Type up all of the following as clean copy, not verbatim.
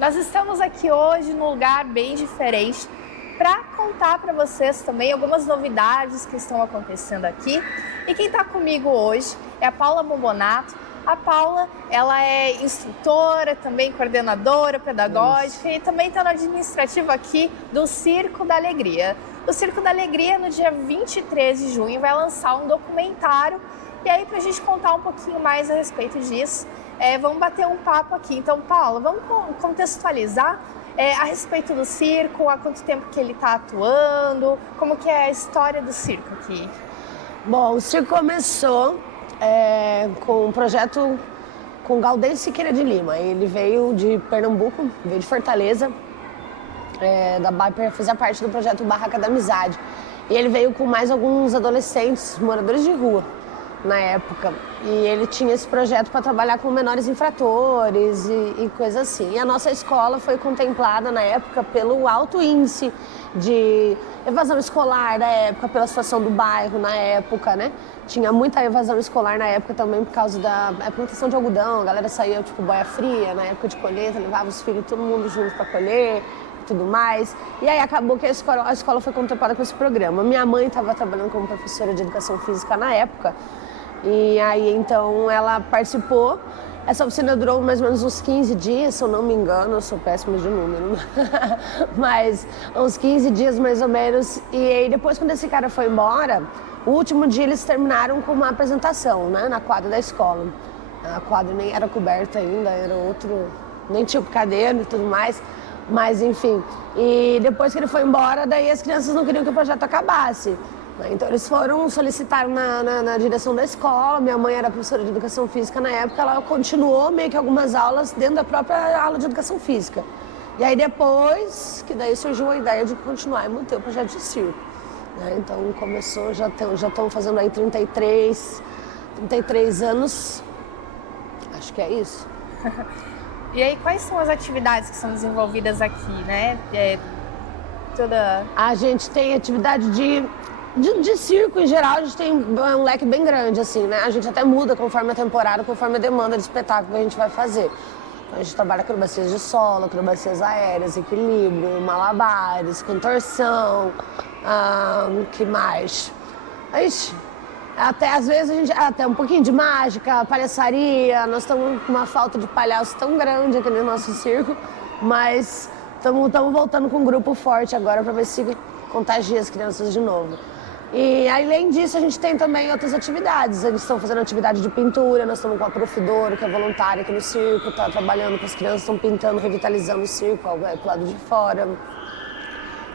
Nós estamos aqui hoje num lugar bem diferente para contar para vocês também algumas novidades que estão acontecendo aqui. E quem está comigo hoje é a Paula Bombonato. A Paula, ela é instrutora, também coordenadora pedagógica e também está no administrativo aqui do Circo da Alegria. O Circo da Alegria, no dia 23 de junho, vai lançar um documentário. E aí, para a gente contar um pouquinho mais a respeito disso, vamos bater um papo aqui. Então, Paula, vamos contextualizar a respeito do circo, há quanto tempo que ele está atuando, como que é a história do circo aqui? Bom, o circo começou com um projeto com Gaudêncio Siqueira de Lima. Ele veio de Pernambuco, veio de Fortaleza, fazia parte do projeto Barraca da Amizade. E ele veio com mais alguns adolescentes, moradores de rua, na época. E ele tinha esse projeto para trabalhar com menores infratores e coisa assim. E a nossa escola foi contemplada na época pelo alto índice de evasão escolar da época, pela situação do bairro na época, né? Tinha muita evasão escolar na época também por causa da plantação de algodão. A galera saía tipo boia fria na época de colheita, levava os filhos todo mundo junto para colher e tudo mais. E aí acabou que a escola foi contemplada com esse programa. Minha mãe estava trabalhando como professora de educação física na época. E aí, então, ela participou. Essa oficina durou mais ou menos uns 15 dias, se eu não me engano. Eu sou péssima de número, mas uns 15 dias mais ou menos. E aí, depois, quando esse cara foi embora, o último dia eles terminaram com uma apresentação, né, na quadra da escola. A quadra nem era coberta ainda, era outro, nem tinha cadeira e tudo mais. Mas, enfim. E depois que ele foi embora, daí as crianças não queriam que o projeto acabasse. Então eles solicitaram na direção da escola. Minha mãe era professora de educação física na época, ela continuou meio que algumas aulas dentro da própria aula de educação física. E aí depois, que daí surgiu a ideia de continuar e manter o projeto de circo. Então começou, já estão fazendo aí 33 anos, acho que é isso. E aí quais são as atividades que são desenvolvidas aqui, né? A gente tem atividade de circo em geral, a gente tem um leque bem grande, assim, né? A gente até muda conforme a temporada, conforme a demanda de espetáculo que a gente vai fazer. Então, a gente trabalha acrobacias de solo, acrobacias aéreas, equilíbrio, malabares, contorção, que mais? Ixi, até às vezes a gente até um pouquinho de mágica, palhaçaria. Nós estamos com uma falta de palhaço tão grande aqui no nosso circo, mas estamos voltando com um grupo forte agora para ver se contagia as crianças de novo. E além disso, a gente tem também outras atividades. Eles estão fazendo atividade de pintura, nós estamos com a Profidoro, que é voluntária aqui no circo, está trabalhando com as crianças, estão pintando, revitalizando o circo pro lado de fora.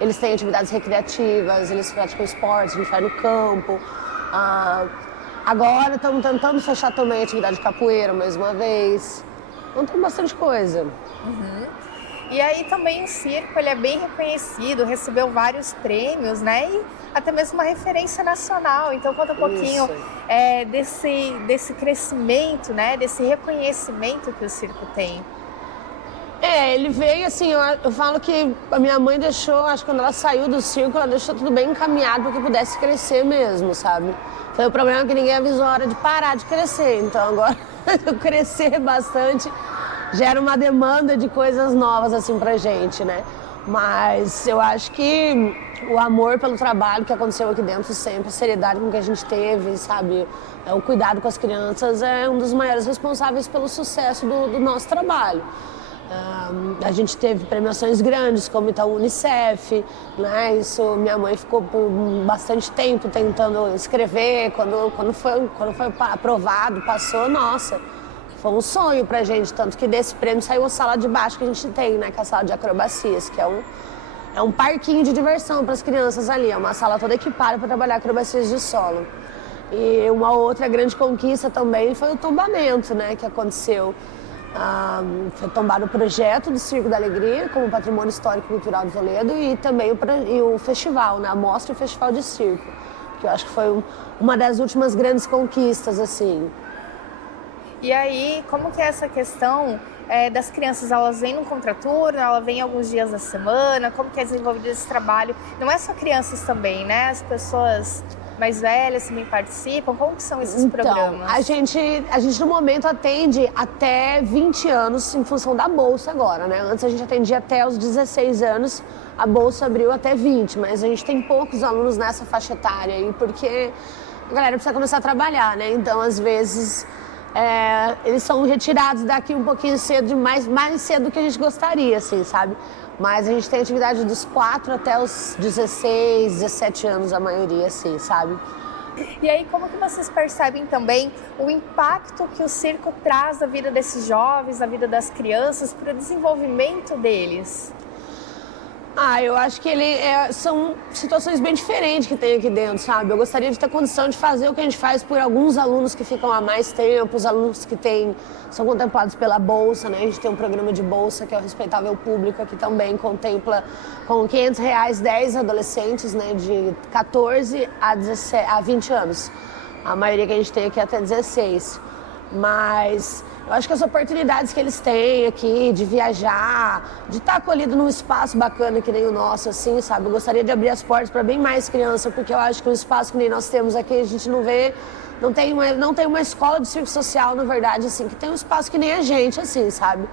Eles têm atividades recreativas, eles praticam esportes, a gente vai no campo. Agora estamos tentando fechar também a atividade de capoeira mais uma vez. Então tem bastante coisa. Uhum. E aí também o circo, ele é bem reconhecido, recebeu vários prêmios, né? E até mesmo uma referência nacional. Então conta um pouquinho desse crescimento, né? Desse reconhecimento que o circo tem. Ele veio assim, eu falo que a minha mãe deixou, acho que quando ela saiu do circo, ela deixou tudo bem encaminhado para que pudesse crescer mesmo, sabe? Foi o problema que ninguém avisou a hora de parar de crescer. Então agora eu crescer bastante gera uma demanda de coisas novas assim pra gente, né? Mas eu acho que o amor pelo trabalho que aconteceu aqui dentro sempre, a seriedade com que a gente teve, sabe? O cuidado com as crianças é um dos maiores responsáveis pelo sucesso do nosso trabalho. A gente teve premiações grandes, como Itaú Unicef, né? Isso, minha mãe ficou por bastante tempo tentando escrever. Quando foi aprovado, passou, nossa, foi um sonho pra gente. Tanto que desse prêmio saiu a sala de baixo que a gente tem, né? Que é a sala de acrobacias, que é um parquinho de diversão para as crianças ali. É uma sala toda equipada para trabalhar acrobacias de solo. E uma outra grande conquista também foi o tombamento, né? Que aconteceu. Foi tombado o projeto do Circo da Alegria como Patrimônio Histórico e Cultural de Toledo e também o festival, né? A Mostra e o Festival de Circo, que eu acho que foi uma das últimas grandes conquistas, assim. E aí, como que é essa questão das crianças? Elas vêm no contraturno, elas vêm alguns dias da semana, como que é desenvolvido esse trabalho? Não é só crianças também, né? As pessoas mais velhas também participam? Como que são esses programas? A gente no momento atende até 20 anos em função da bolsa agora, né? Antes a gente atendia até os 16 anos, a bolsa abriu até 20, mas a gente tem poucos alunos nessa faixa etária aí, porque a galera precisa começar a trabalhar, né? Então, às vezes, eles são retirados daqui um pouquinho cedo, mais cedo do que a gente gostaria, assim, sabe? Mas a gente tem atividade dos 4 até os 16, 17 anos, a maioria, assim, sabe? E aí, como que vocês percebem também o impacto que o circo traz na vida desses jovens, na vida das crianças, para o desenvolvimento deles? Eu acho que são situações bem diferentes que tem aqui dentro, sabe? Eu gostaria de ter condição de fazer o que a gente faz por alguns alunos que ficam há mais tempo, os alunos que são contemplados pela Bolsa, né? A gente tem um programa de Bolsa que é o Respeitável Público, que também contempla com R$500 10 adolescentes, né? De 14 a 20 anos. A maioria que a gente tem aqui é até 16. Mas eu acho que as oportunidades que eles têm aqui de viajar, de estar acolhido num espaço bacana que nem o nosso, assim, sabe? Eu gostaria de abrir as portas para bem mais criança, porque eu acho que um espaço que nem nós temos aqui, a gente não vê, não tem uma escola de circo social, na verdade, assim, que tem um espaço que nem a gente, assim, sabe?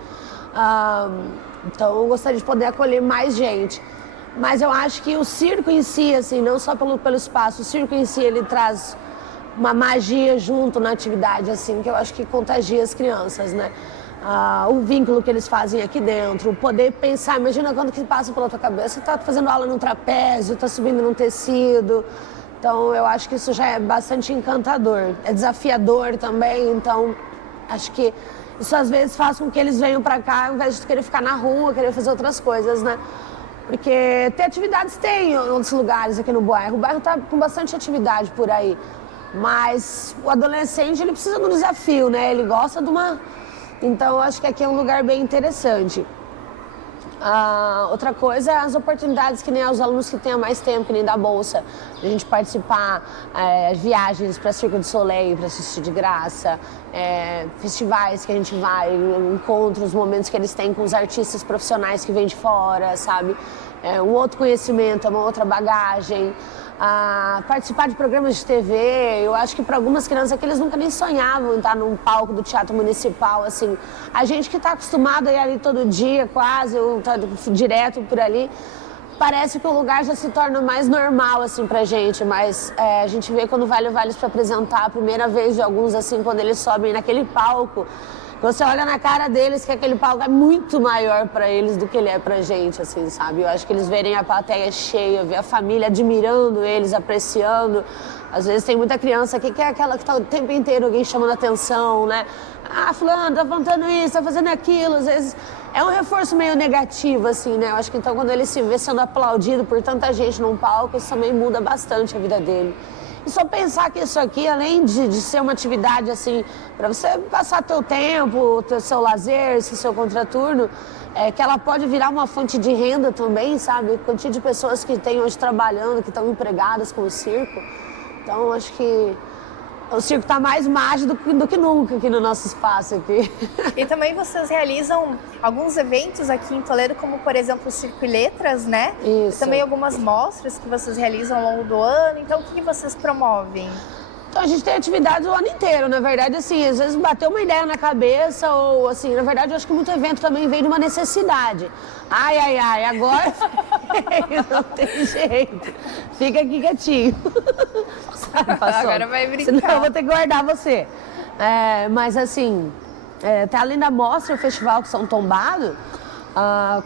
Então eu gostaria de poder acolher mais gente. Mas eu acho que o circo em si, assim, não só pelo espaço, o circo em si, ele traz uma magia junto na atividade, assim, que eu acho que contagia as crianças, né? O vínculo que eles fazem aqui dentro, poder pensar, imagina quando que passa pela tua cabeça, você tá fazendo aula num trapézio, tá subindo num tecido, então eu acho que isso já é bastante encantador, é desafiador também, então acho que isso às vezes faz com que eles venham pra cá ao invés de querer ficar na rua, querer fazer outras coisas, né? Porque ter atividades tem em outros lugares aqui no bairro, o bairro tá com bastante atividade por aí. Mas o adolescente, ele precisa de um desafio, né? Ele gosta de uma... Então, eu acho que aqui é um lugar bem interessante. Outra coisa é as oportunidades que nem os alunos que têm há mais tempo, que nem da Bolsa. A gente participar, viagens para Circo du Soleil, para assistir de graça, festivais que a gente vai, encontros, momentos que eles têm com os artistas profissionais que vêm de fora, sabe? Um outro conhecimento, uma outra bagagem. Participar de programas de TV, eu acho que para algumas crianças que eles nunca nem sonhavam em estar num palco do Teatro Municipal, assim, a gente que está acostumado a ir ali todo dia, quase, ou tá direto por ali, parece que o lugar já se torna mais normal, assim, pra gente, mas a gente vê quando vai levar eles para apresentar a primeira vez de alguns, assim, quando eles sobem naquele palco, você olha na cara deles que aquele palco é muito maior para eles do que ele é pra gente, assim, sabe? Eu acho que eles verem a plateia cheia, ver a família admirando eles, apreciando. Às vezes tem muita criança aqui que é aquela que tá o tempo inteiro alguém chamando atenção, né? Fulano, tá faltando isso, tá fazendo aquilo. Às vezes é um reforço meio negativo, assim, né? Eu acho que então quando ele se vê sendo aplaudido por tanta gente num palco, isso também muda bastante a vida dele. E só pensar que isso aqui, além de ser uma atividade assim, para você passar teu tempo, seu lazer, esse seu contraturno, que ela pode virar uma fonte de renda também, sabe? Quantia de pessoas que têm hoje trabalhando, que estão empregadas com o circo. Então, acho que o circo está mais mágico do que nunca aqui no nosso espaço aqui. E também vocês realizam alguns eventos aqui em Toledo, como por exemplo o Circo e Letras, né? Isso. E também algumas mostras que vocês realizam ao longo do ano. Então, o que vocês promovem? Então, a gente tem atividades o ano inteiro, na verdade, assim, às vezes bateu uma ideia na cabeça ou, assim, na verdade, eu acho que muito evento também vem de uma necessidade. Agora não tem jeito. Fica aqui quietinho. Sabe, Agora vai brincar. Senão eu vou ter que guardar você. Mas, assim, tá além da mostra, o festival que São Tombado,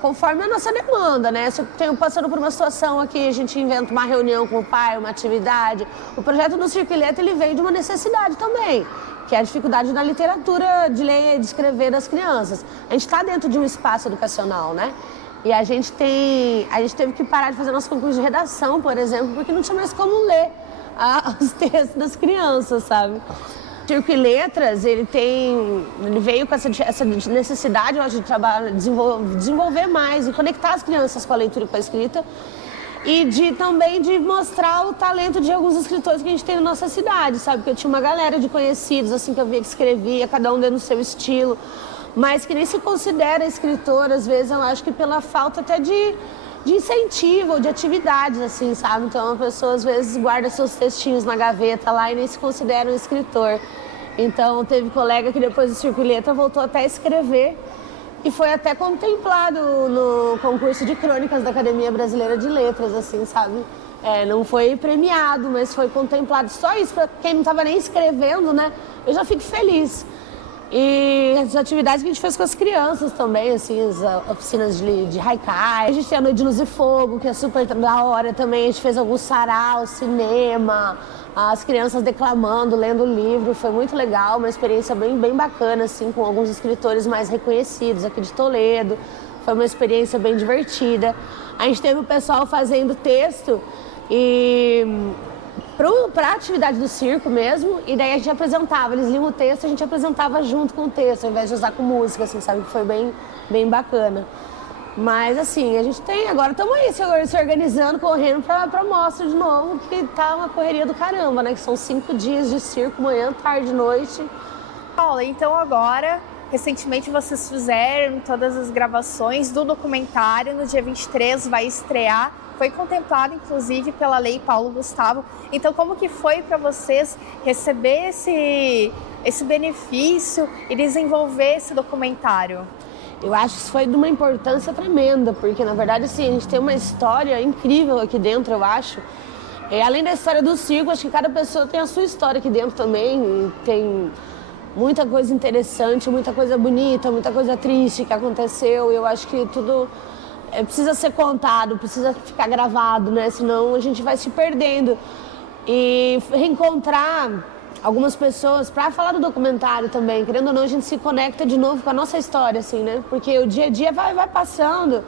conforme a nossa demanda, né? Se eu tenho passando por uma situação aqui, a gente inventa uma reunião com o pai, uma atividade. O projeto do Circo e Letra, ele veio de uma necessidade também, que é a dificuldade na literatura de ler e de escrever das crianças. A gente está dentro de um espaço educacional, né? E a gente teve que parar de fazer nosso concurso de redação, por exemplo, porque não tinha mais como ler os textos das crianças, sabe? Circo e Letras, ele veio com essa necessidade, eu acho, de desenvolver mais e conectar as crianças com a leitura e com a escrita e também de mostrar o talento de alguns escritores que a gente tem na nossa cidade, sabe? Porque eu tinha uma galera de conhecidos, assim, que eu via que escrevia, cada um dentro do seu estilo, mas que nem se considera escritor, às vezes, eu acho que pela falta até de de incentivo, de atividades, assim, sabe? Então a pessoa às vezes guarda seus textinhos na gaveta lá e nem se considera um escritor. Então teve colega que depois do Circo e Letra voltou até a escrever e foi até contemplado no concurso de crônicas da Academia Brasileira de Letras, assim, sabe? Não foi premiado, mas foi contemplado. Só isso, para quem não estava nem escrevendo, né? Eu já fico feliz. E as atividades que a gente fez com as crianças também, assim, as oficinas de haikai. A gente tem a Noite de Luz e Fogo, que é super da hora também. A gente fez alguns saraus, cinema, as crianças declamando, lendo livro. Foi muito legal, uma experiência bem bacana, assim, com alguns escritores mais reconhecidos aqui de Toledo. Foi uma experiência bem divertida. A gente teve o pessoal fazendo texto e para a atividade do circo mesmo, e daí a gente apresentava, eles liam o texto e a gente apresentava junto com o texto, ao invés de usar com música, assim, sabe? Que foi bem bacana. Mas assim, a gente tem, agora estamos aí se organizando, correndo para mostra de novo, que tá uma correria do caramba, né? Que são 5 dias de circo, manhã, tarde, noite. Paula, então agora, recentemente vocês fizeram todas as gravações do documentário, no dia 23 vai estrear. Foi contemplado, inclusive, pela Lei Paulo Gustavo. Então, como que foi para vocês receber esse benefício e desenvolver esse documentário? Eu acho que isso foi de uma importância tremenda, porque, na verdade, assim, a gente tem uma história incrível aqui dentro, eu acho. Além da história do circo, acho que cada pessoa tem a sua história aqui dentro também. Tem muita coisa interessante, muita coisa bonita, muita coisa triste que aconteceu. Eu acho que tudo precisa ser contado, precisa ficar gravado, né? Senão a gente vai se perdendo. E reencontrar algumas pessoas para falar do documentário também, querendo ou não, a gente se conecta de novo com a nossa história, assim, né? Porque o dia a dia vai passando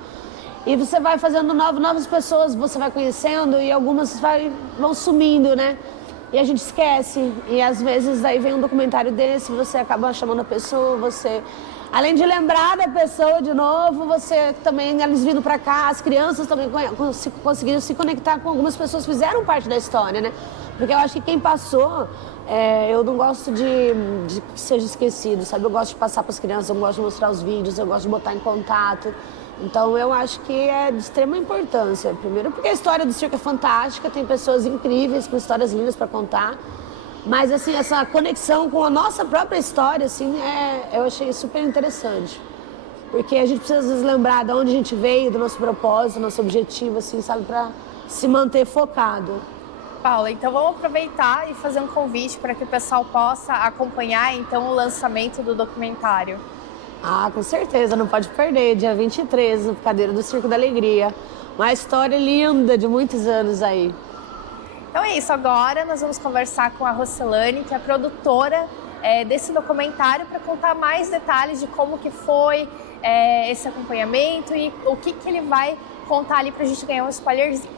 e você vai fazendo novas pessoas, você vai conhecendo e algumas vão sumindo, né? E a gente esquece. E às vezes aí vem um documentário desse, você acaba chamando a pessoa, você... Além de lembrar da pessoa de novo, você também, eles vindo para cá, as crianças também conseguiram se conectar com algumas pessoas que fizeram parte da história, né? Porque eu acho que quem passou, eu não gosto de que seja esquecido, sabe? Eu gosto de passar para as crianças, eu gosto de mostrar os vídeos, eu gosto de botar em contato. Então eu acho que é de extrema importância. Primeiro porque a história do circo é fantástica, tem pessoas incríveis com histórias lindas para contar. Mas, assim, essa conexão com a nossa própria história, assim, eu achei super interessante. Porque a gente precisa, às vezes, lembrar de onde a gente veio, do nosso propósito, do nosso objetivo, assim, sabe? Para se manter focado. Paula, então vamos aproveitar e fazer um convite para que o pessoal possa acompanhar, então, o lançamento do documentário. Ah, com certeza, não pode perder. Dia 23, no Picadeiro do Circo da Alegria. Uma história linda de muitos anos aí. Então é isso, agora nós vamos conversar com a Rocelane, que é a produtora desse documentário, para contar mais detalhes de como que foi esse acompanhamento e o que ele vai contar ali para a gente ganhar um spoilerzinho.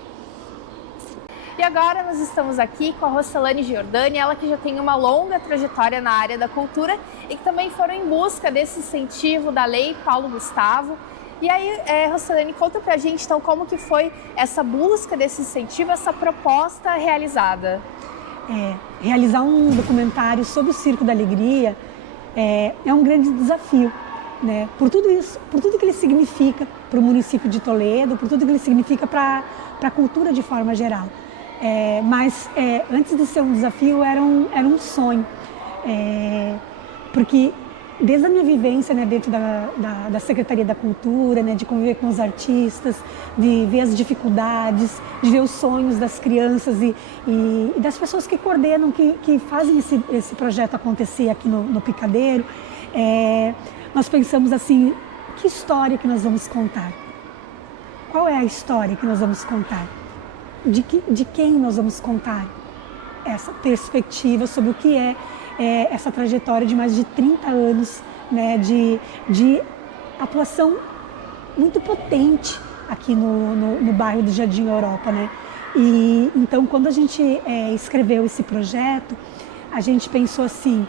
E agora nós estamos aqui com a Rocelane Giordani, ela que já tem uma longa trajetória na área da cultura e que também foram em busca desse incentivo da Lei Paulo Gustavo. E aí, Rocelane, conta pra gente então como que foi essa busca desse incentivo, essa proposta realizada. Realizar um documentário sobre o Circo da Alegria é um grande desafio, né? Por tudo isso, por tudo que ele significa para o município de Toledo, por tudo que ele significa para a cultura de forma geral. Mas antes de ser um desafio, era um sonho, porque desde a minha vivência, né, dentro da Secretaria da Cultura, né, de conviver com os artistas, de ver as dificuldades, de ver os sonhos das crianças e das pessoas que coordenam, que fazem esse projeto acontecer aqui no Picadeiro, nós pensamos assim, que história que nós vamos contar? Qual é a história que nós vamos contar? De quem nós vamos contar essa perspectiva sobre o que é essa trajetória de mais de 30 anos, né, de atuação muito potente aqui no bairro do Jardim Europa, né? E então, quando a gente escreveu esse projeto, a gente pensou assim,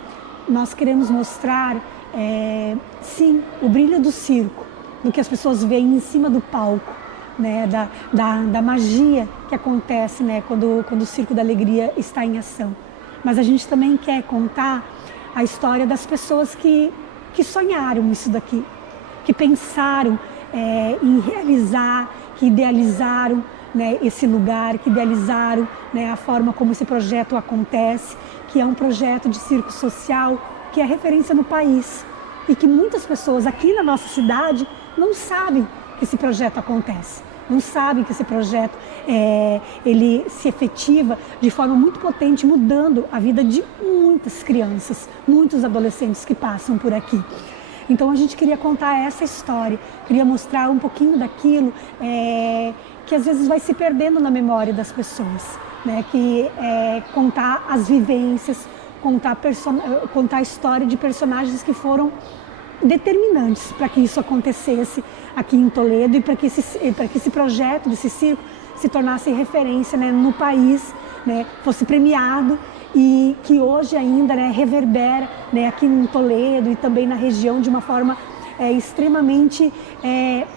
nós queremos mostrar, sim, o brilho do circo, do que as pessoas veem em cima do palco, né, da magia que acontece, né, quando o Circo da Alegria está em ação. Mas a gente também quer contar a história das pessoas que sonharam isso daqui, que pensaram em realizar, que idealizaram, né, esse lugar, que idealizaram, né, a forma como esse projeto acontece, que é um projeto de circo social que é referência no país e que muitas pessoas aqui na nossa cidade não sabem que esse projeto acontece, não sabem que esse projeto ele se efetiva de forma muito potente, mudando a vida de muitas crianças, muitos adolescentes que passam por aqui. Então a gente queria contar essa história, queria mostrar um pouquinho daquilo que às vezes vai se perdendo na memória das pessoas, né? Que contar as vivências, contar a história de personagens que foram determinantes para que isso acontecesse aqui em Toledo e para que esse projeto desse circo se tornasse referência, né, no país, né, fosse premiado e que hoje ainda, né, reverbera, né, aqui em Toledo e também na região de uma forma extremamente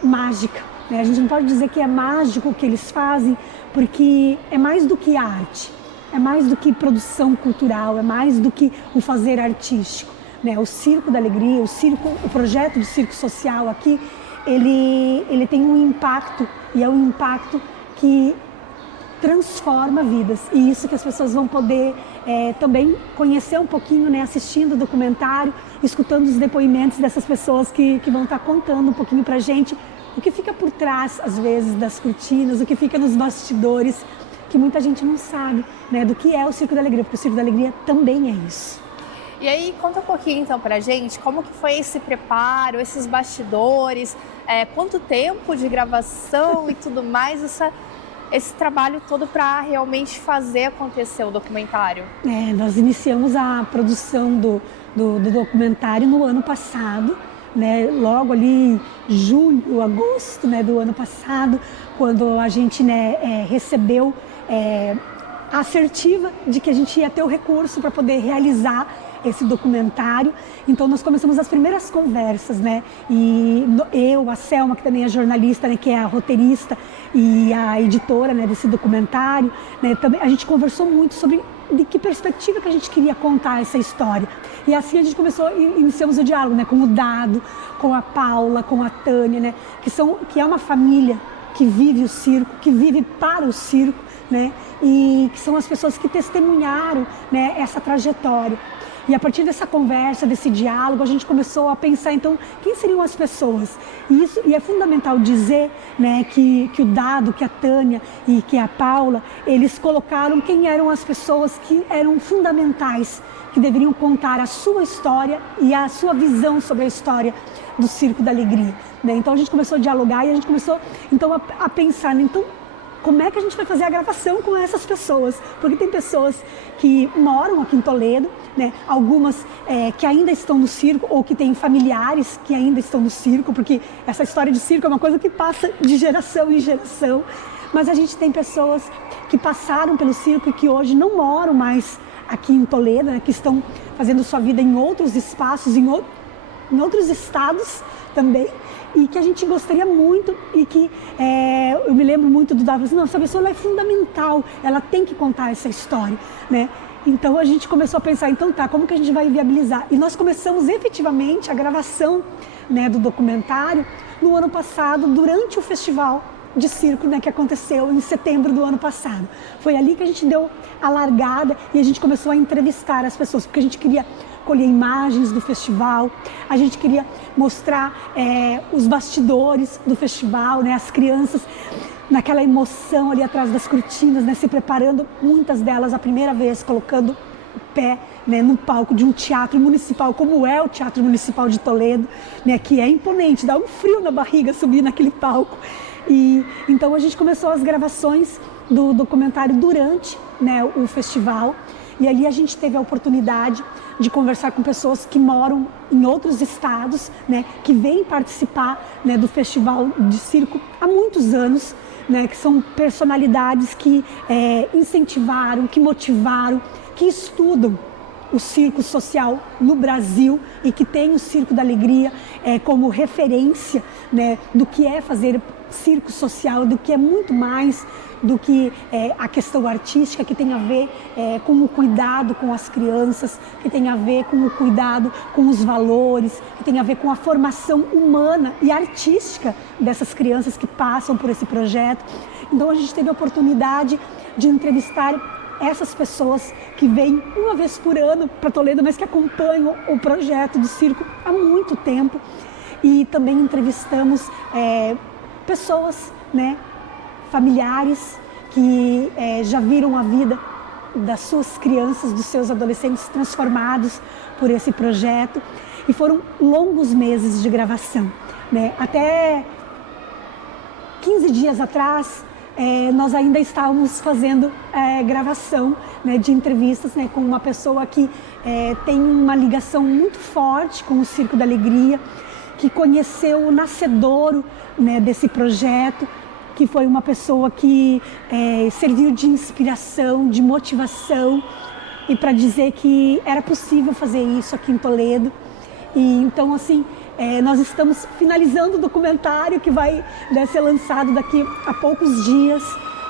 mágica. Né? A gente não pode dizer que é mágico o que eles fazem, porque é mais do que arte, é mais do que produção cultural, é mais do que o fazer artístico. Né? O Circo da Alegria, o projeto de circo social aqui, ele tem um impacto, e é um impacto que transforma vidas. E isso que as pessoas vão poder também conhecer um pouquinho, né? Assistindo o documentário, escutando os depoimentos dessas pessoas que vão estar contando um pouquinho pra gente o que fica por trás, às vezes, das cortinas, o que fica nos bastidores, que muita gente não sabe, né? Do que é o Circo da Alegria, porque o Circo da Alegria também é isso. E aí, conta um pouquinho então pra gente, como que foi esse preparo, esses bastidores, quanto tempo de gravação e tudo mais, esse trabalho todo para realmente fazer acontecer o documentário? Nós iniciamos a produção do documentário no ano passado, né? Logo ali julho, agosto, né, do ano passado, quando a gente, né, recebeu a assertiva de que a gente ia ter o recurso para poder realizar esse documentário. Então nós começamos as primeiras conversas, né? E eu, a Selma, que também é jornalista, né, que é a roteirista e a editora, né, desse documentário, né, também a gente conversou muito sobre de que perspectiva que a gente queria contar essa história. E assim a gente iniciamos o diálogo, né, com o Dado, com a Paula, com a Tânia, né, que é uma família que vive o circo, que vive para o circo, né, e que são as pessoas que testemunharam, né, essa trajetória. E a partir dessa conversa, desse diálogo, a gente começou a pensar, então, quem seriam as pessoas? E é fundamental dizer, né, que o Dado, que a Tânia e que a Paula, eles colocaram quem eram as pessoas que eram fundamentais, que deveriam contar a sua história e a sua visão sobre a história do Circo da Alegria. Né? Então a gente começou a dialogar e a gente começou então a pensar, então, como é que a gente vai fazer a gravação com essas pessoas? Porque tem pessoas que moram aqui em Toledo, né? Algumas que ainda estão no circo ou que têm familiares que ainda estão no circo, porque essa história de circo é uma coisa que passa de geração em geração. Mas a gente tem pessoas que passaram pelo circo e que hoje não moram mais aqui em Toledo, né? Que estão fazendo sua vida em outros espaços, em outros estados também. E que a gente gostaria muito e que eu me lembro muito do Davi, não, essa pessoa ela é fundamental, ela tem que contar essa história, né? Então a gente começou a pensar, então tá, como que a gente vai viabilizar? E nós começamos efetivamente a gravação, né, do documentário no ano passado, durante o festival de circo, né, que aconteceu em setembro do ano passado. Foi ali que a gente deu a largada e a gente começou a entrevistar as pessoas, porque a gente queria colher imagens do festival, a gente queria mostrar os bastidores do festival, né, as crianças naquela emoção ali atrás das cortinas, né, se preparando, muitas delas a primeira vez colocando o pé, né, no palco de um teatro municipal, como é o Teatro Municipal de Toledo, né, que é imponente, dá um frio na barriga subir naquele palco. E então a gente começou as gravações do documentário durante, né, o festival, e ali a gente teve a oportunidade de conversar com pessoas que moram em outros estados, né, que vêm participar, né, do festival de circo há muitos anos, né, que são personalidades que incentivaram, que motivaram, que estudam o circo social no Brasil e que tem o Circo da Alegria como referência, né, do que é fazer circo social, do que é muito mais do que a questão artística, que tem a ver com o cuidado com as crianças, que tem a ver com o cuidado com os valores, que tem a ver com a formação humana e artística dessas crianças que passam por esse projeto. Então a gente teve a oportunidade de entrevistar essas pessoas que vêm uma vez por ano para Toledo, mas que acompanham o projeto do circo há muito tempo. E também entrevistamos pessoas, né, familiares que já viram a vida das suas crianças, dos seus adolescentes transformados por esse projeto. E foram longos meses de gravação, né? Até 15 dias atrás, nós ainda estávamos fazendo gravação, né, de entrevistas, né, com uma pessoa que tem uma ligação muito forte com o Circo da Alegria, que conheceu o nascedouro, né, desse projeto, que foi uma pessoa que serviu de inspiração, de motivação, e para dizer que era possível fazer isso aqui em Toledo. E então, assim, nós estamos finalizando o documentário que vai ser lançado daqui a poucos dias,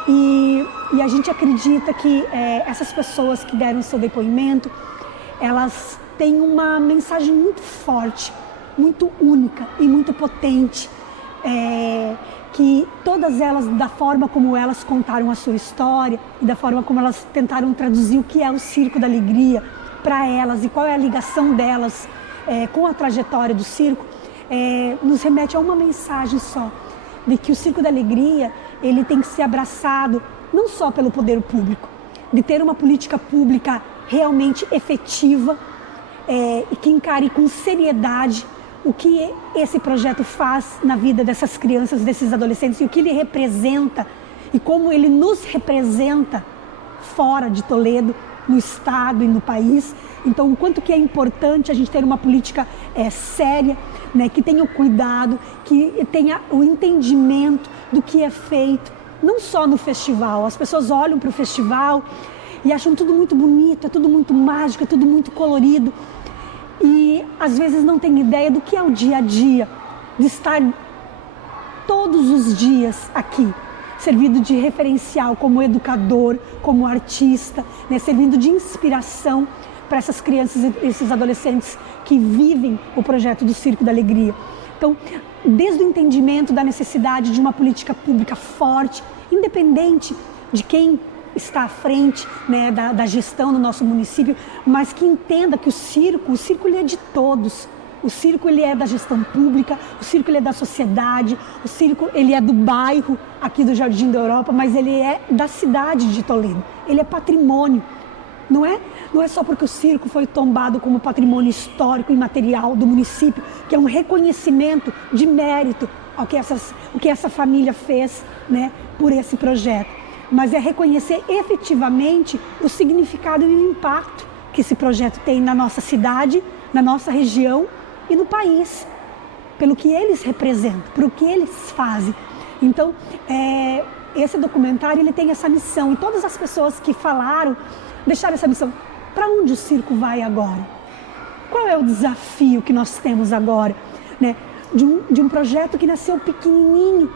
e a gente acredita que essas pessoas que deram seu depoimento, elas têm uma mensagem muito forte, muito única e muito potente, que todas elas, da forma como elas contaram a sua história e da forma como elas tentaram traduzir o que é o Circo da Alegria para elas e qual é a ligação delas com a trajetória do circo, nos remete a uma mensagem só, de que o Circo da Alegria ele tem que ser abraçado não só pelo poder público, de ter uma política pública realmente efetiva e que encare com seriedade o que esse projeto faz na vida dessas crianças, desses adolescentes, e o que ele representa e como ele nos representa fora de Toledo, no estado e no país. Então, o quanto que é importante a gente ter uma política séria, né, que tenha o cuidado, que tenha o entendimento do que é feito, não só no festival. As pessoas olham para o festival e acham tudo muito bonito, é tudo muito mágico, é tudo muito colorido. E às vezes não tem ideia do que é o dia a dia, de estar todos os dias aqui, servindo de referencial como educador, como artista, né, servindo de inspiração para essas crianças e esses adolescentes que vivem o projeto do Circo da Alegria. Então, desde o entendimento da necessidade de uma política pública forte, independente de quem está à frente, né, da gestão do nosso município, mas que entenda que o circo ele é de todos. O circo ele é da gestão pública, o circo ele é da sociedade, o circo ele é do bairro aqui do Jardim da Europa, mas ele é da cidade de Toledo. Ele é patrimônio. Não é só porque o circo foi tombado como patrimônio histórico e material do município, que é um reconhecimento de mérito ao que essa família fez, né, por esse projeto. Mas é reconhecer efetivamente o significado e o impacto que esse projeto tem na nossa cidade, na nossa região e no país, pelo que eles representam, pelo que eles fazem. Então, esse documentário ele tem essa missão, e todas as pessoas que falaram deixaram essa missão. Para onde o circo vai agora? Qual é o desafio que nós temos agora, né? De um projeto que nasceu pequenininho,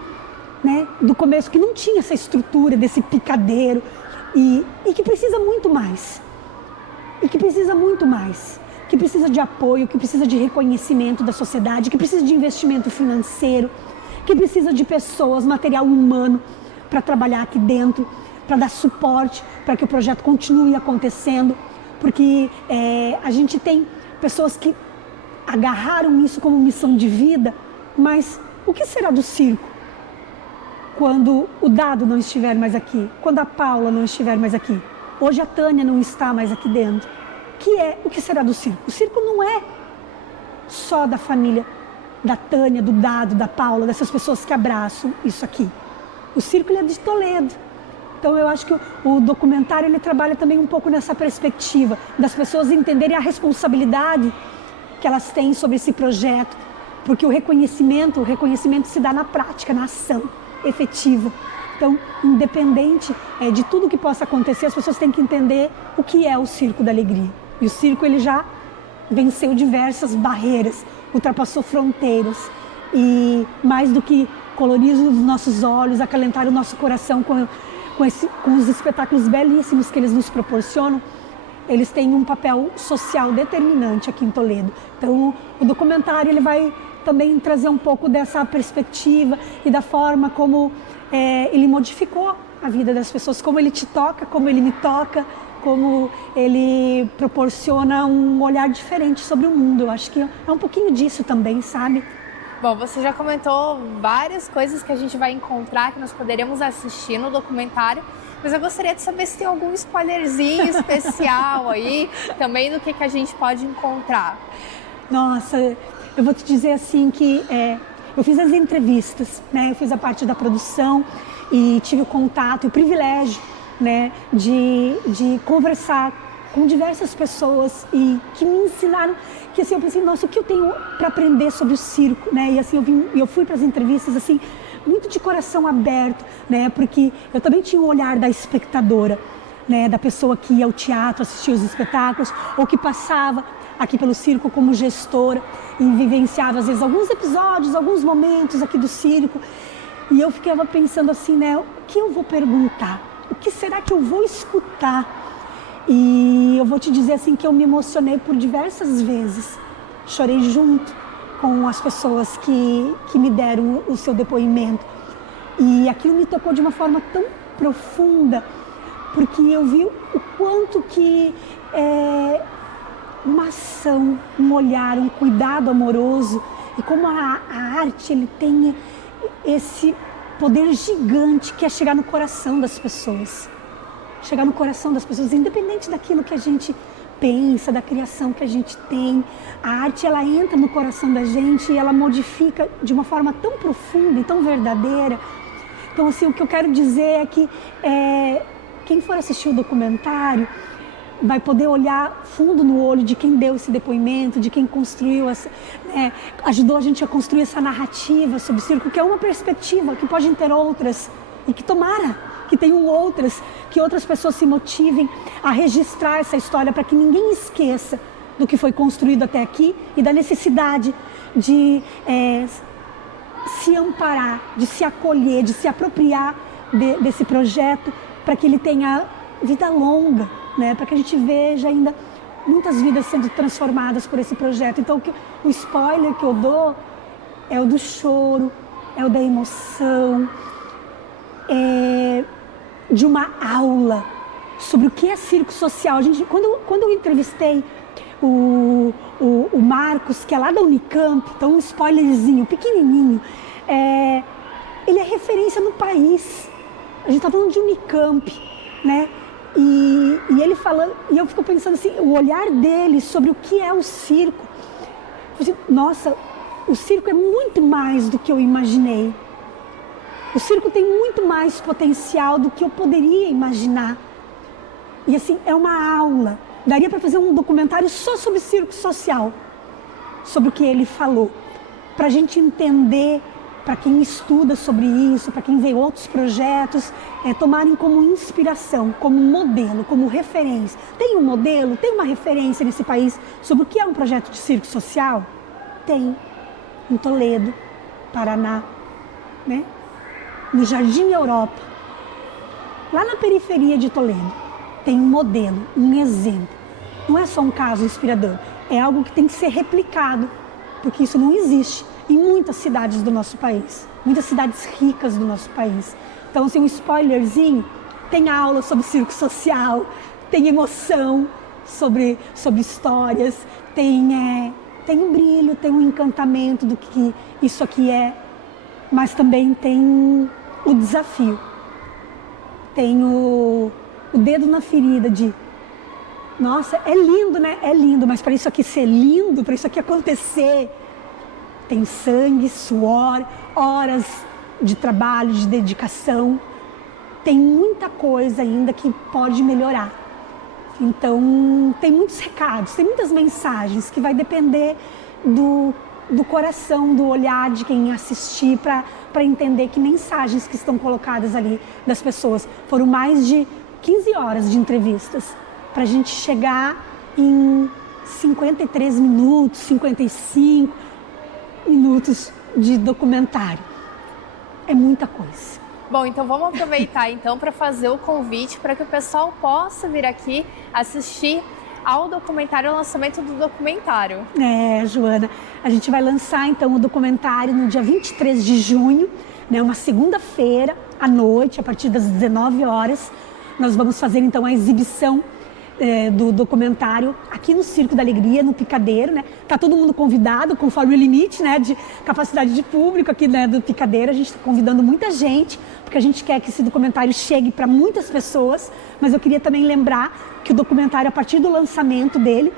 né, do começo, que não tinha essa estrutura desse picadeiro e que precisa muito mais, que precisa de apoio, que precisa de reconhecimento da sociedade, que precisa de investimento financeiro, que precisa de pessoas, material humano para trabalhar aqui dentro, para dar suporte, para que o projeto continue acontecendo, porque a gente tem pessoas que agarraram isso como missão de vida, mas o que será do circo quando o Dado não estiver mais aqui, quando a Paula não estiver mais aqui, hoje a Tânia não está mais aqui dentro? O que será do circo? O circo não é só da família da Tânia, do Dado, da Paula, dessas pessoas que abraçam isso aqui. O circo ele é de Toledo. Então eu acho que o documentário ele trabalha também um pouco nessa perspectiva das pessoas entenderem a responsabilidade que elas têm sobre esse projeto, porque o reconhecimento se dá na prática, na ação efetiva. Então, independente de tudo que possa acontecer, as pessoas têm que entender o que é o Circo da Alegria. E o circo ele já venceu diversas barreiras, ultrapassou fronteiras e mais do que colorir os nossos olhos, acalentar o nosso coração com os espetáculos belíssimos que eles nos proporcionam, eles têm um papel social determinante aqui em Toledo. Então, o documentário ele vai também trazer um pouco dessa perspectiva e da forma como ele modificou a vida das pessoas, como ele te toca, como ele me toca, como ele proporciona um olhar diferente sobre o mundo. Eu acho que é um pouquinho disso também, sabe? Bom, você já comentou várias coisas que a gente vai encontrar, que nós poderemos assistir no documentário, mas eu gostaria de saber se tem algum spoilerzinho especial aí, também do que a gente pode encontrar. Nossa, eu vou te dizer assim que eu fiz as entrevistas, né? Eu fiz a parte da produção e tive o contato e o privilégio, né, de conversar com diversas pessoas e que me ensinaram que assim eu pensei, nossa, o que eu tenho para aprender sobre o circo, né? E assim eu fui para as entrevistas assim muito de coração aberto, né? Porque eu também tinha o olhar da espectadora, né, da pessoa que ia ao teatro assistir os espetáculos ou que passava aqui pelo circo como gestora e vivenciava às vezes alguns episódios, alguns momentos aqui do circo. E eu ficava pensando assim, né, o que eu vou perguntar? O que será que eu vou escutar? E eu vou te dizer assim que eu me emocionei por diversas vezes. Chorei junto com as pessoas que me deram o seu depoimento. E aquilo me tocou de uma forma tão profunda, porque eu vi o quanto que uma ação, um olhar, um cuidado amoroso e como a arte ele tem esse poder gigante que é chegar no coração das pessoas. Chegar no coração das pessoas, independente daquilo que a gente pensa, da criação que a gente tem. A arte, ela entra no coração da gente e ela modifica de uma forma tão profunda e tão verdadeira. Então, assim, o que eu quero dizer é que quem for assistir o documentário vai poder olhar fundo no olho de quem deu esse depoimento, de quem construiu, ajudou a gente a construir essa narrativa sobre o circo, que é uma perspectiva, que podem ter outras, e que tomara que tenham outras, que outras pessoas se motivem a registrar essa história para que ninguém esqueça do que foi construído até aqui e da necessidade de se amparar, de se acolher, de se apropriar desse projeto para que ele tenha vida longa, né? Para que a gente veja ainda muitas vidas sendo transformadas por esse projeto. Então o spoiler que eu dou é o do choro, é o da emoção, de uma aula sobre o que é circo social. A gente, quando eu entrevistei o Marcos, que é lá da Unicamp, então um spoilerzinho pequenininho, ele é referência no país. A gente está falando de Unicamp, né? E ele falando, e eu fico pensando assim, o olhar dele sobre o que é o circo. Assim, nossa, o circo é muito mais do que eu imaginei. O circo tem muito mais potencial do que eu poderia imaginar. E assim, é uma aula. Daria para fazer um documentário só sobre circo social, sobre o que ele falou, para a gente entender, para quem estuda sobre isso, para quem vê outros projetos, tomarem como inspiração, como modelo, como referência. Tem um modelo, tem uma referência nesse país sobre o que é um projeto de circo social? Tem, em Toledo, Paraná, né? No Jardim Europa, lá na periferia de Toledo, tem um modelo, um exemplo. Não é só um caso inspirador, é algo que tem que ser replicado, porque isso não existe em muitas cidades do nosso país, muitas cidades ricas do nosso país. Então, assim, um spoilerzinho, tem aula sobre circo social, tem emoção sobre histórias, tem um brilho, tem um encantamento do que isso aqui é, mas também tem o desafio, tem o dedo na ferida de, nossa, é lindo, né? É lindo, mas para isso aqui ser lindo, para isso aqui acontecer, tem sangue, suor, horas de trabalho, de dedicação, tem muita coisa ainda que pode melhorar. Então, tem muitos recados, tem muitas mensagens que vai depender do coração, do olhar de quem assistir para entender que mensagens que estão colocadas ali das pessoas. Foram mais de 15 horas de entrevistas para a gente chegar em 53 minutos, 55 minutos de documentário. É muita coisa. Bom, então vamos aproveitar então para fazer o convite para que o pessoal possa vir aqui assistir ao documentário, o lançamento do documentário. Joana, a gente vai lançar então o documentário no dia 23 de junho, né, uma segunda-feira à noite, a partir das 19 horas. Nós vamos fazer então a exibição do documentário aqui no Circo da Alegria, no Picadeiro, né? Tá todo mundo convidado, conforme o limite, né, de capacidade de público aqui, né, do Picadeiro. A gente está convidando muita gente, porque a gente quer que esse documentário chegue para muitas pessoas, mas eu queria também lembrar que o documentário, a partir do lançamento dele,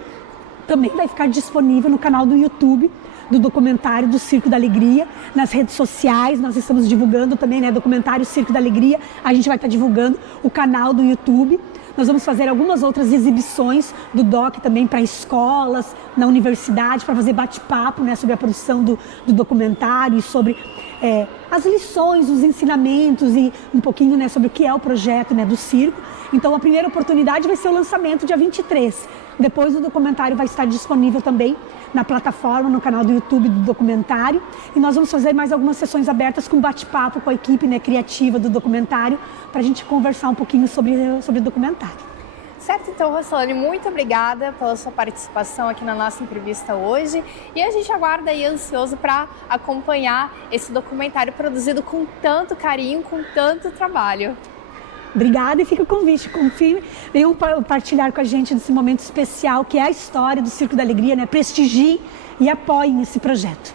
também vai ficar disponível no canal do YouTube do documentário do Circo da Alegria, nas redes sociais. Nós estamos divulgando também, né, documentário Circo da Alegria. A gente vai estar divulgando o canal do YouTube. Nós vamos fazer algumas outras exibições do DOC também para escolas, na universidade, para fazer bate-papo, né, sobre a produção do documentário e sobre as lições, os ensinamentos e um pouquinho, né, sobre o que é o projeto, né, do circo. Então a primeira oportunidade vai ser o lançamento dia 23. Depois o documentário vai estar disponível também na plataforma, no canal do YouTube do documentário. E nós vamos fazer mais algumas sessões abertas com bate-papo com a equipe, né, criativa do documentário, para a gente conversar um pouquinho sobre o documentário. Certo, então, Rossolane, muito obrigada pela sua participação aqui na nossa entrevista hoje. E a gente aguarda aí ansioso para acompanhar esse documentário produzido com tanto carinho, com tanto trabalho. Obrigada, e fica o convite, confie, venham partilhar com a gente nesse momento especial que é a história do Circo da Alegria, né? Prestigiem e apoiem esse projeto.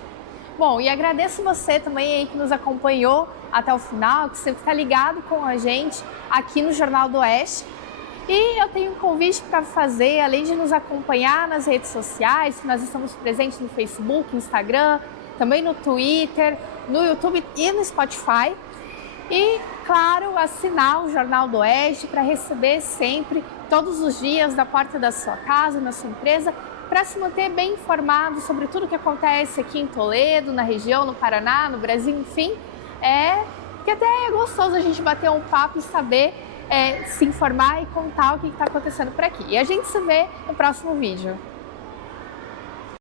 Bom, e agradeço você também aí que nos acompanhou até o final, que sempre está ligado com a gente aqui no Jornal do Oeste. E eu tenho um convite para fazer, além de nos acompanhar nas redes sociais, que nós estamos presentes no Facebook, no Instagram, também no Twitter, no YouTube e no Spotify. E, claro, assinar o Jornal do Oeste para receber sempre, todos os dias, da porta da sua casa, na sua empresa, para se manter bem informado sobre tudo que acontece aqui em Toledo, na região, no Paraná, no Brasil, enfim. Que até é gostoso a gente bater um papo e saber, se informar e contar o que está acontecendo por aqui. E a gente se vê no próximo vídeo.